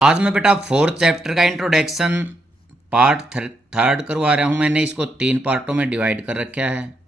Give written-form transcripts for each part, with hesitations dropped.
आज मैं बेटा फोर्थ चैप्टर का इंट्रोडक्शन पार्ट थर्ड करवा रहा हूँ। मैंने इसको 3 पार्टों में डिवाइड कर रखा है।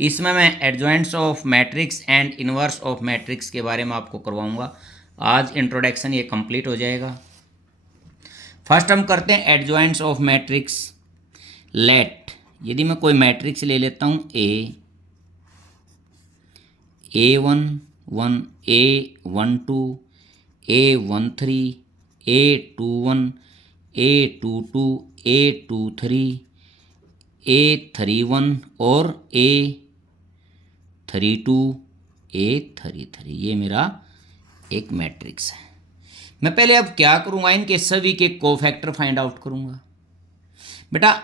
इसमें मैं adjoints of matrix and inverse of matrix के बारे में आपको करवाऊँगा। आज इंट्रोडक्शन ये कंप्लीट हो जाएगा। फर्स्ट हम करते हैं एडजॉइंट्स ऑफ मैट्रिक्स। लेट, यदि मैं कोई मैट्रिक्स ले लेता हूँ A11, A12, A13, A21, A22, A23, A31 और A32, A33, ये मेरा एक मैट्रिक्स है। मैं पहले अब क्या करूँगा, इनके सभी के कोफैक्टर फाइंड आउट करूँगा। बेटा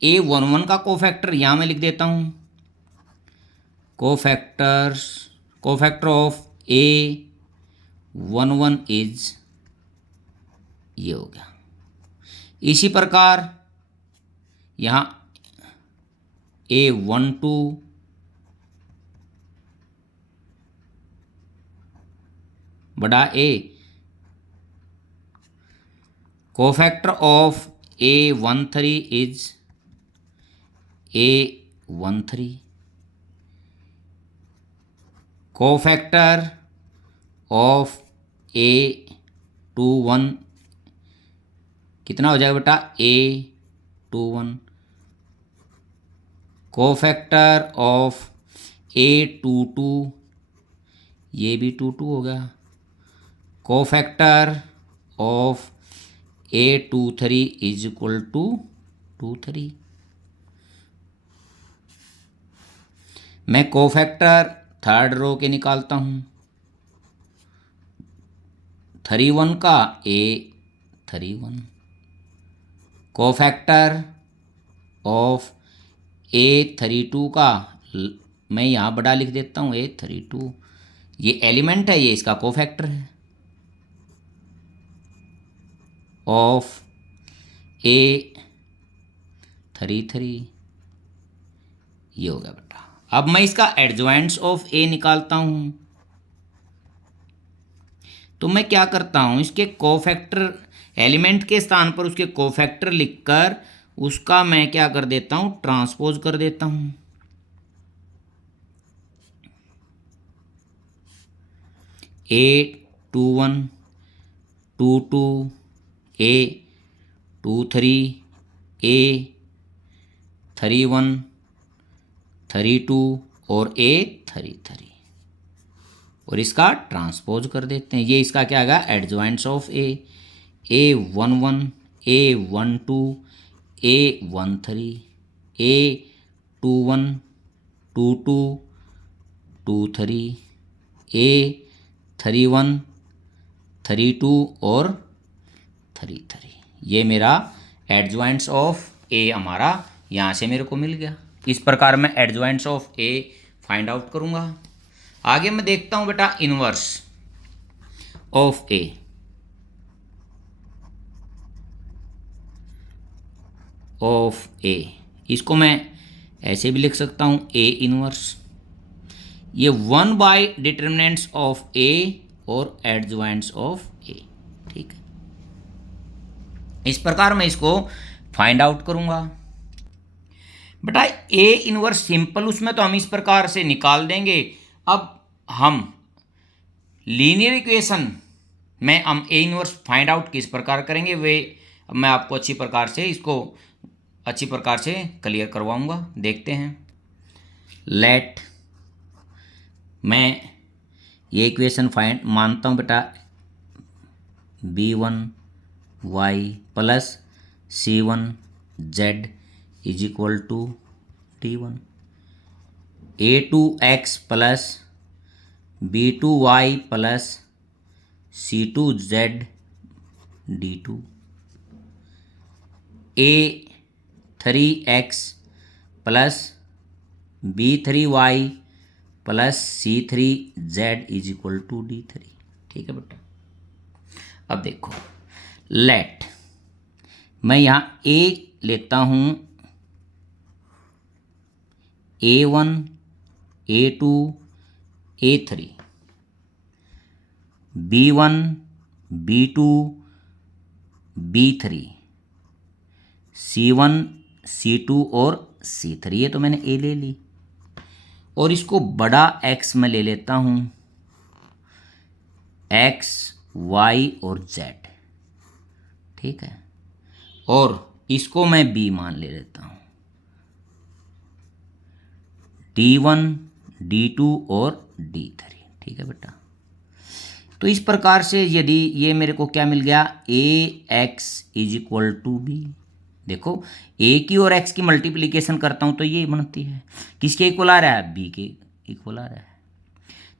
A11 का कोफैक्टर यहाँ मैं लिख देता हूँ। कोफैक्टर ऑफ A11 इज, ये हो गया। इसी प्रकार यहाँ A12 बड़ा A, cofactor of A13 is A13, cofactor of A21 कितना हो जाएगा बेटा, A21, कोफैक्टर ऑफ A22, ये भी 22 हो गया, cofactor of A23 is equal to 23। मैं कोफैक्टर थर्ड रो के निकालता हूँ। 31 का A31, कोफैक्टर ऑफ A32 का मैं यहाँ बड़ा लिख देता हूँ A32, ये एलिमेंट है, ये इसका कोफैक्टर है, ऑफ A33, ये हो गया बेटा। अब मैं इसका एडजॉइंट्स ऑफ A निकालता हूँ। तो मैं क्या करता हूँ, इसके कोफैक्टर एलिमेंट के स्थान पर उसके कोफैक्टर लिखकर उसका मैं क्या कर देता हूँ, ट्रांसपोज कर देता हूँ। A21, 22, A23, A31, 32 और A33, और इसका ट्रांसपोज कर देते हैं। ये इसका क्या आएगा, एडजॉइंट्स of A11, A12, A13, A21, 22, 23, A31, 32 और 33, ये मेरा एडजॉइंट्स ऑफ A हमारा यहाँ से मेरे को मिल गया। इस प्रकार मैं adjoints of A find out करूँगा। आगे मैं देखता हूँ बेटा इनवर्स ऑफ A। इसको मैं ऐसे भी लिख सकता हूँ A इनवर्स। ये 1 बाय डिटर्मिनेंट्स ऑफ A और एडजॉइंट्स ऑफ A, ठीक है। इस प्रकार मैं इसको फाइंड आउट करूँगा। बेटा A इनवर्स सिंपल, उसमें तो हम इस प्रकार से निकाल देंगे। अब हम लीनियर इक्वेशन में हम A इनवर्स फाइंड आउट किस प्रकार करेंगे, वे मैं आपको अच्छी प्रकार से क्लियर करवाऊंगा। देखते हैं। लेट, मैं ये इक्वेशन फाइंड मानता हूँ बेटा, B1y plus C1z is equal to D1, A2x plus B2y plus C2z D2, A3x plus B3y plus C3z is equal to D3, ठीक है बेटा। अब देखो, लेट मैं यहाँ A लेता हूँ, A1, A2, A3, B1, B2, B3, C1, C2 और C3, ये तो मैंने ए ले ली। और इसको बड़ा एक्स में ले लेता हूँ, एक्स, वाई और जेड, ठीक है। और इसको मैं बी मान ले लेता हूँ, D1, D2 और D3, ठीक है बेटा। तो इस प्रकार से यदि ये मेरे को क्या मिल गया, A x is equal to B. देखो ए की और एक्स की मल्टीप्लीकेशन करता हूं तो ये बनती है, किसके इक्वल आ रहा है, बी के इक्वल आ रहा है।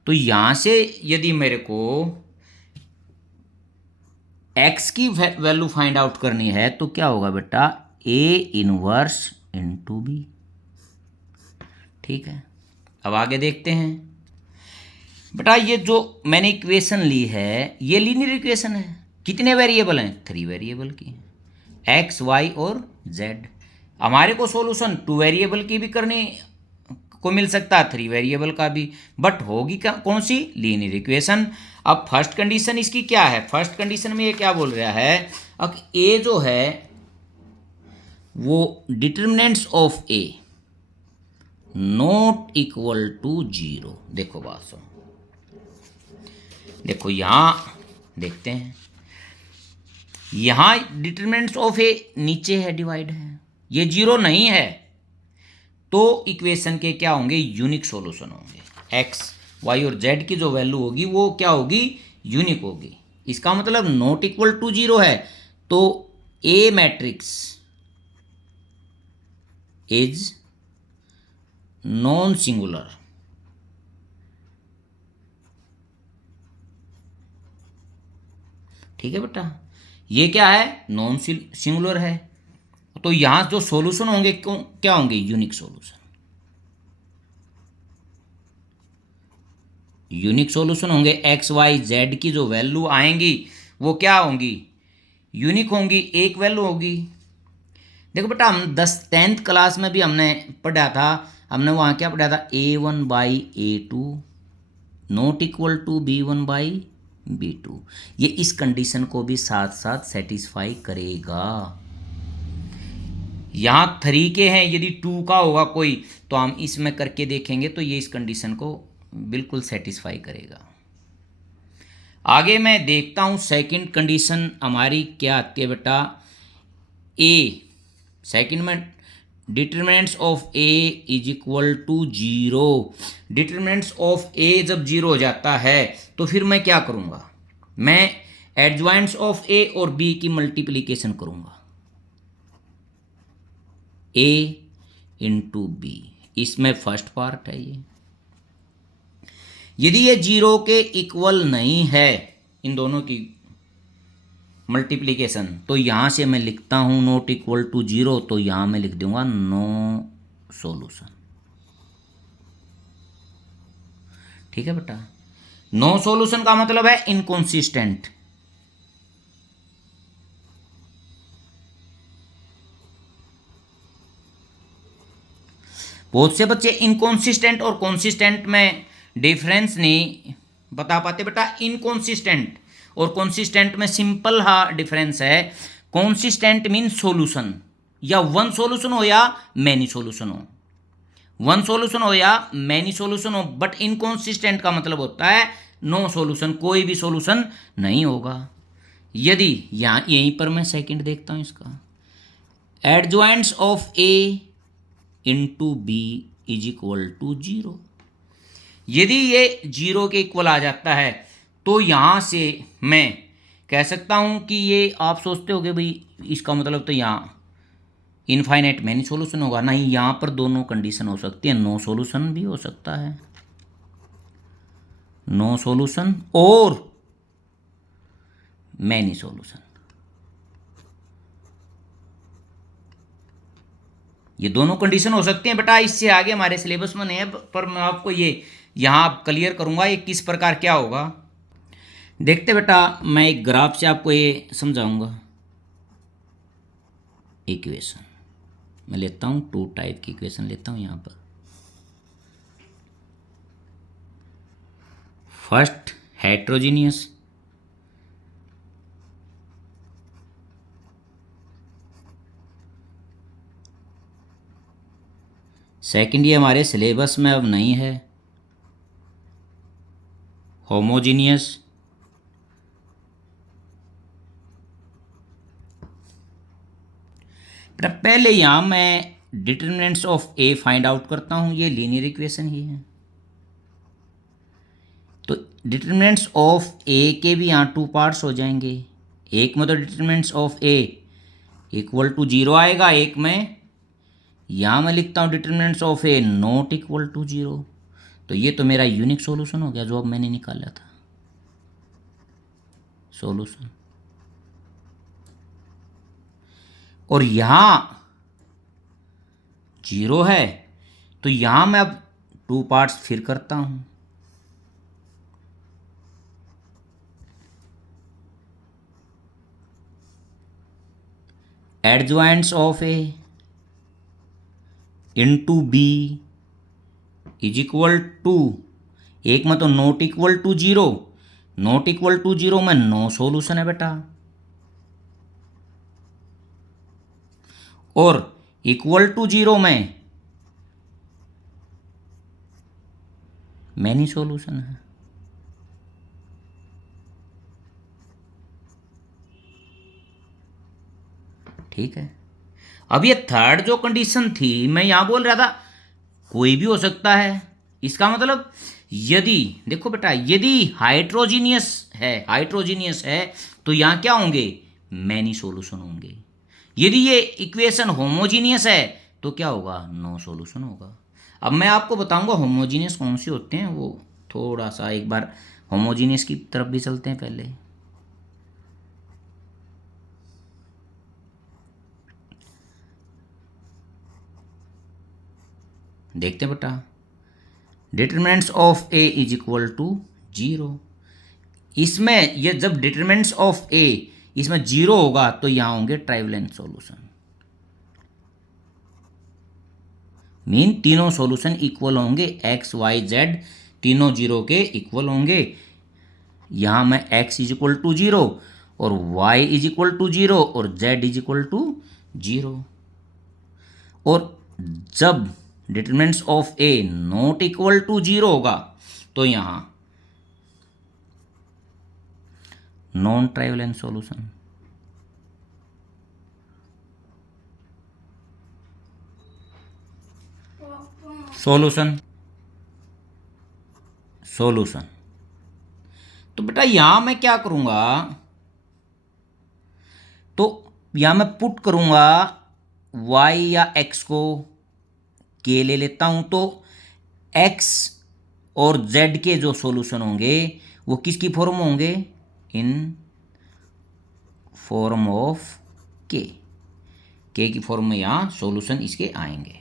तो यहां से यदि मेरे को एक्स की वैल्यू फाइंड आउट करनी है तो क्या होगा बेटा, ए इनवर्स इनटू बी, ठीक है। अब आगे देखते हैं बेटा, ये जो मैंने इक्वेशन ली है ये लीनियर इक्वेशन है, कितने वेरिएबल हैं, 3 वेरिएबल की, एक्स, वाई और जेड। हमारे को सॉल्यूशन 2 वेरिएबल की भी करने को मिल सकता है, 3 वेरिएबल का भी, बट होगी क्या, कौन सी, लीनियर इक्वेशन। अब फर्स्ट कंडीशन इसकी क्या है, फर्स्ट कंडीशन में ये क्या बोल रहा है, अब ए जो है वो determinants of A not equal to 0। देखो बात सुनो, देखो यहां देखते हैं, यहां डिटरमिनेंट्स ऑफ ए नीचे है, डिवाइड है, ये 0 नहीं है, तो इक्वेशन के क्या होंगे, यूनिक सॉल्यूशन होंगे। एक्स, वाई और जेड की जो वैल्यू होगी वो क्या होगी, यूनिक होगी। इसका मतलब नॉट इक्वल टू 0 है, तो ए मैट्रिक्स इज नॉन सिंगुलर, ठीक है बेटा। ये क्या है, नॉन सिंगुलर है, तो यहां जो सॉल्यूशन होंगे क्या होंगे, यूनिक सॉल्यूशन। यूनिक सॉल्यूशन होंगे, एक्स, वाई, जेड की जो वैल्यू आएंगी वो क्या होंगी, यूनिक होंगी, एक वैल्यू होगी। देखो बेटा, हम 10th क्लास में भी हमने पढ़ा था, हमने वहां क्या पढ़ा था, A1/A2 not equal to B1/B2। ये इस कंडीशन को भी साथ साथ सेटिस्फाई करेगा। यहां 3 के हैं, यदि 2 का होगा कोई तो हम इसमें करके देखेंगे, तो ये इस कंडीशन को बिल्कुल सेटिस्फाई करेगा। आगे मैं देखता हूं सेकंड कंडीशन हमारी क्या आती है बेटा, ए सेकंड में determinants of A is equal to 0। Determinants of A जब 0 हो जाता है तो फिर मैं क्या करूंगा, मैं एडजॉइंट्स ऑफ ए और बी की मल्टीप्लीकेशन करूंगा, ए इंटू बी, इसमें फर्स्ट पार्ट है ये। यदि ये 0 के इक्वल नहीं है इन दोनों की मल्टीप्लीकेशन, तो यहां से मैं लिखता हूं नॉट इक्वल टू 0, तो यहां मैं लिख दूंगा नो सॉल्यूशन, ठीक है बेटा। नो सॉल्यूशन का मतलब है इनकॉन्सिस्टेंट। बहुत से बच्चे इनकॉन्सिस्टेंट और कॉन्सिस्टेंट में डिफरेंस नहीं बता पाते बेटा। इनकॉन्सिस्टेंट और कॉन्सिस्टेंट में सिंपल हा डिफरेंस है। कॉन्सिस्टेंट मीन सॉल्यूशन, या वन सॉल्यूशन हो या मैनी सॉल्यूशन हो, वन सॉल्यूशन हो या मैनी सॉल्यूशन हो, बट इनकॉन्सिस्टेंट का मतलब होता है नो सॉल्यूशन, कोई भी सॉल्यूशन नहीं होगा। यदि यहाँ यहीं पर मैं सेकंड देखता हूँ इसका, adjoints of A into B is equal to 0। यदि ये 0 के इक्वल आ जाता है तो यहां से मैं कह सकता हूं कि ये, आप सोचते हो कि भाई इसका मतलब तो यहाँ इनफाइनाइट मैनी सॉल्यूशन होगा, नहीं, यहां पर दोनों कंडीशन हो सकती है, नो सॉल्यूशन भी हो सकता है, नो सॉल्यूशन और मैनी सॉल्यूशन, ये दोनों कंडीशन हो सकती हैं बेटा। इससे आगे हमारे सिलेबस में नहीं है, पर मैं आपको ये यहाँ क्लियर करूँगा ये किस प्रकार क्या होगा। देखते बेटा, मैं एक ग्राफ से आपको ये समझाऊंगा। इक्वेशन मैं लेता हूँ, 2 टाइप की इक्वेशन लेता हूँ यहाँ पर। फर्स्ट हेट्रोजीनियस, सेकंड ये हमारे सिलेबस में अब नहीं है, होमोजीनियस। पहले यहाँ मैं determinants of A find out करता हूँ, ये लीनियर इक्वेशन ही है। तो डिटरमिनेंट्स ऑफ ए के भी यहाँ टू पार्ट्स हो जाएंगे। एक में तो determinants of A equal to 0 आएगा, एक में यहाँ मैं लिखता हूँ determinants of A not equal to 0। तो ये तो मेरा यूनिक सॉल्यूशन हो गया जो अब मैंने निकाला था, सॉल्यूशन। और यहाँ 0 है, तो यहाँ मैं अब टू पार्ट्स फिर करता हूँ। Adjoints of A into B is equal to, एक में तो not equal to 0, not equal to 0 में नो सॉल्यूशन है बेटा, और इक्वल टू 0 में मैनी सॉल्यूशन है। ठीक है। अब ये थर्ड जो कंडीशन थी, मैं यहां बोल रहा था कोई भी हो सकता है। इसका मतलब यदि देखो बेटा, यदि हाइड्रोजीनियस है तो यहां क्या होंगे, मैनी सॉल्यूशन होंगे। यदि ये इक्वेशन होमोजीनियस है तो क्या होगा, नो सॉल्यूशन होगा। अब मैं आपको बताऊंगा होमोजीनियस कौन से होते हैं, वो थोड़ा सा एक बार होमोजीनियस की तरफ भी चलते हैं पहले। देखते हैं बेटा, determinants of A is equal to 0। इसमें ये जब डिटरमिनेंट्स ऑफ ए इसमें 0 होगा तो यहां होंगे ट्राइवलेंट सॉल्यूशन, मीन तीनों सॉल्यूशन इक्वल होंगे, एक्स वाई जेड तीनों 0 के इक्वल होंगे। यहां मैं x इज इक्वल टू 0 और y इज इक्वल टू 0 और z इज इक्वल टू 0। और जब determinants of A not equal to 0 होगा तो यहां नॉन ट्राइवलेंट सॉल्यूशन। सॉल्यूशन तो बेटा यहां मैं क्या करूंगा, तो यहां मैं पुट करूंगा y या x को k ले लेता हूं, तो x और z के जो सॉल्यूशन होंगे वो किसकी फॉर्म होंगे, इन फॉर्म ऑफ k की फॉर्म में यहां सॉल्यूशन इसके आएंगे।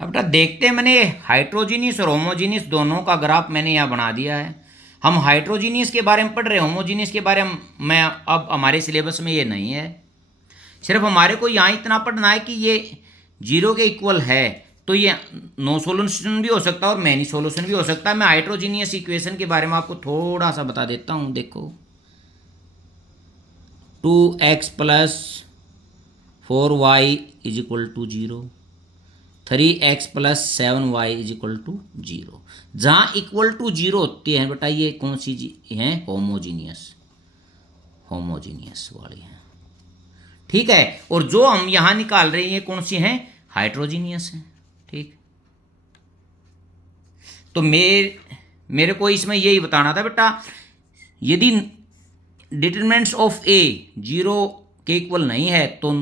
अब बेटा देखते हैं, मैंने हाइड्रोजीनियस और होमोजीनियस दोनों का ग्राफ मैंने यहाँ बना दिया है। हम हाइड्रोजीनियस के बारे में पढ़ रहे हैं, होमोजीनियस के बारे में अब हमारे सिलेबस में ये नहीं है। सिर्फ हमारे को यहाँ इतना पढ़ना है कि ये 0 के इक्वल है, तो ये नो सॉल्यूशन भी हो सकता है और मैनी सॉल्यूशन भी हो सकता है। मैं हाइड्रोजीनियस इक्वेशन के बारे में आपको थोड़ा सा बता देता हूँ। देखो 2x plus 4y is equal to 0, 3x plus 7y is equal to 0। जहाँ इक्वल टू 0 होती है बेटा ये कौन सी हैं, होमोजीनियस वाली हैं। ठीक है। और जो हम यहाँ निकाल रहे हैं ये कौन सी हैं, हाइड्रोजीनियस हैं। ठीक, तो मेरे को इसमें यही बताना था बेटा, यदि डिटरमिनेंट्स ऑफ ए 0 के इक्वल नहीं है तो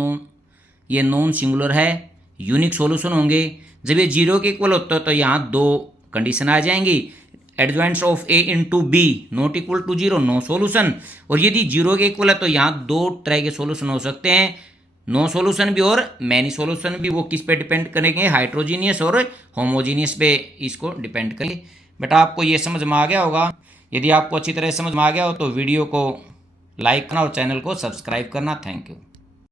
ये नॉन सिंगुलर है, यूनिक सॉल्यूशन होंगे। जब ये 0 के इक्वल होता है तो यहाँ दो कंडीशन आ जाएंगी, adjoints of A into B not equal to 0, no solution. और यदि 0 के इक्वल है तो यहाँ दो तरह के सॉल्यूशन हो सकते हैं, नो सॉल्यूशन भी और मैनी सॉल्यूशन भी। वो किस पे डिपेंड करेंगे, हाइड्रोजीनियस और होमोजीनियस पे इसको डिपेंड करेंगे। बेटा आपको ये समझ में आ गया होगा। यदि आपको अच्छी तरह समझ में आ गया हो तो वीडियो को लाइक करना और चैनल को सब्सक्राइब करना। Thank you.